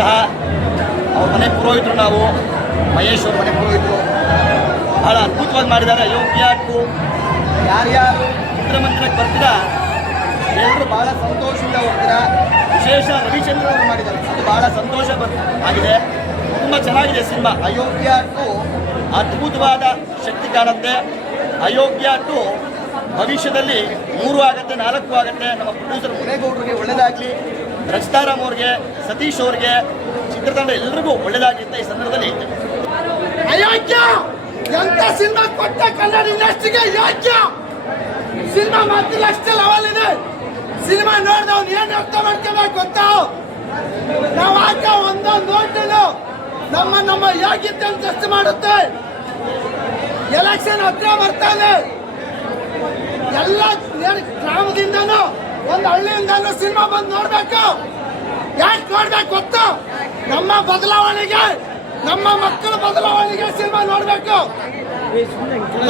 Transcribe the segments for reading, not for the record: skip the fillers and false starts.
ಮಾಡಿದಂತಹ ಅವ್ರ ಮನೆ ಪುರೋಹಿತರು, ನಾವು ಮಹೇಶ್ ಅವ್ರ ಮನೆ ಪುರೋಹಿತರು ಬಹಳ ಅದ್ಭುತವಾಗಿ ಮಾಡಿದ್ದಾರೆ. ಅಯೋಗ್ಯ ಟು ಯಾರ್ಯಾರು ಚಿತ್ರಮಂದಿರಕ್ಕೆ ಬರ್ತೀರಾ ಎಲ್ಲರೂ ಬಹಳ ಸಂತೋಷದಿಂದ ಹೋಗ್ತೀರಾ. ವಿಶೇಷ ರವಿಚಂದ್ರ ಅವರು ಮಾಡಿದ್ದಾರೆ, ಅದು ಬಹಳ ಸಂತೋಷ ಆಗಿದೆ. ತುಂಬ ಚೆನ್ನಾಗಿದೆ ಸಿನಿಮಾ. ಅಯೋಗ್ಯ ಟು ಅದ್ಭುತವಾದ ಶಕ್ತಿ ಕಾಣುತ್ತೆ. ಅಯೋಗ್ಯ ಟು ಭವಿಷ್ಯದಲ್ಲಿ 3 ಆಗುತ್ತೆ, 4 ಆಗುತ್ತೆ. ನಮ್ಮ ಪ್ರೊಡ್ಯೂಸರ್ ಮುನೇಗೌಡರಿಗೆ ಒಳ್ಳೆಯದಾಗಲಿ, ರಚಿತಾರಾಮ್ ಅವ್ರಿಗೆ, ಸತೀಶ್ ಅವ್ರಿಗೆ, ಚಿತ್ರತಂಡ ಎಲ್ರಿಗೂ ಒಳ್ಳೆಯದಾಗಲಿ ಅಂತ ಈ ಸಂದರ್ಭದಲ್ಲಿ ಅಯೋಗ್ಯ ಎಂತ ಸಿನಿಮಾ ಕೊಟ್ಟ ಕನ್ನಡ ಇಂಡಸ್ಟ್ರಿಗೆ ಯೋಗ್ಯ ಸಿನಿಮಾ ಮಾತ್ರ ಅಷ್ಟೇ ಲೆವೆಲ್ ಇದೆ. ಸಿನಿಮಾ ನೋಡಿದವ್ನು ಏನು ಅರ್ಥ ಮಾಡ್ಕೋಬೇಕು ಗೊತ್ತಾ? ನಾವು ಹಾಕ ಒಂದೊಂದು ನೋಟನು ನಮ್ಮ ಯೋಗ್ಯತೆ ಟೆಸ್ಟ್ ಮಾಡುತ್ತೆ. ಎಲೆಕ್ಷನ್ ಹತ್ರ ಬರ್ತಾನೆ, ಎಲ್ಲ ಗ್ರಾಮದಿಂದನೂ ಒಂದು ಹಳ್ಳಿಯಿಂದನೂ ಸಿನಿಮಾ ಬಂದು ನೋಡ್ಬೇಕು. ಯಾಕೆ ನೋಡ್ಬೇಕು ಗೊತ್ತಾ? ನಮ್ಮ ಬದಲಾವಣೆಗೆ, ನಮ್ಮ ಮಕ್ಕಳ ಬದಲಾವಣೆಗೆ ಸಿನಿಮಾ ನೋಡ್ಬೇಕು.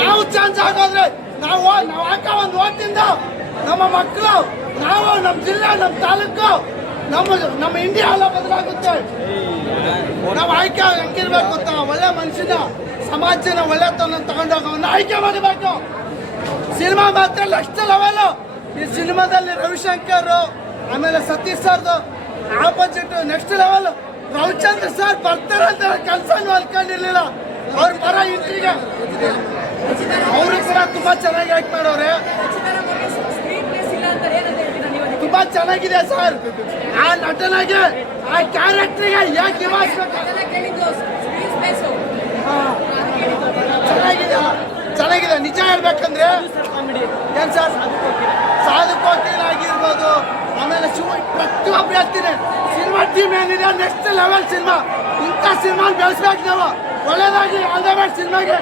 ನಾವು ಚೇಂಜ್ ಆಗೋದ್ರೆ ನಾವು ಹಾಕ ಒಂದು ಓಟಿಂದ ನಮ್ಮ ಮಕ್ಕಳು, ನಾವು, ನಮ್ಮ ಜಿಲ್ಲೆ, ನಮ್ಮ ತಾಲೂಕು, ನಮ್ಮ ಇಂಡಿಯಾ ಎಲ್ಲ ಬದಲಾಗುತ್ತೆ. ನಾವು ಆಯ್ಕೆ ಹೆಂಗಿರ್ಬೇಕು ಗೊತ್ತಾ? ಒಳ್ಳೆ ಮನುಷ್ಯನ, ಸಮಾಜನ ಒಳ್ಳೆತನ ತಗೊಂಡೋಗ ಅವನ್ನ ಆಯ್ಕೆ ಮಾಡಬೇಕು. ಸಿನಿಮಾ ಮಾತ್ರ ನೆಕ್ಸ್ಟ್ ಲೆವೆಲ್. ಈ ಸಿನಿಮಾದಲ್ಲಿ ರವಿಶಂಕರ್ ಆಮೇಲೆ ಸತೀಶ್ ಸರ್ದು opposite next level. Ravichandra sir ಬರ್ತಾರಂತ ಕೆಲಸನೂ ಅನ್ಕೊಂಡಿರ್ಲಿಲ್ಲ. ಅವ್ರ ಪರ ಇಂಟ್ರಿಗೆ ಅವರು ಕೂಡ ತುಂಬಾ ಚೆನ್ನಾಗಿ ಆಕ್ಟ್ ಮಾಡೋರೆ. ತುಂಬಾ ಚೆನ್ನಾಗಿದೆ ಸರ್. ಆ ನಟನಾಗೆ, ಆ ಕ್ಯಾರೆಕ್ಟರ್ಗೆ ಯಾಕೆ ಚೆನ್ನಾಗಿದೆ. ನಿಜ ಹೇಳ್ಬೇಕಂದ್ರೆ ಏನ್ ಸರ್, ಸಾಧು ಕೋಕಿಲ್ ಆಗಿರ್ಬೋದು, ಆಮೇಲೆ ಪ್ರತಿಯೊಬ್ಬರು ಹೇಳ್ತೀನಿ ಸಿನಿಮಾ ಟೀಮ್ ಏನಿದೆ ನೆಕ್ಸ್ಟ್ ಲೆವೆಲ್ ಸಿನಿಮಾ. ಇಂಥ ಸಿನಿಮಾ ಬೆಳೆಸ್ಬೇಕು ನಾವು. ಒಳ್ಳೇದಾಗಿ ಆಲ್ ದ ಬೆಸ್ಟ್ ಸಿನಿಮಾಗೆ.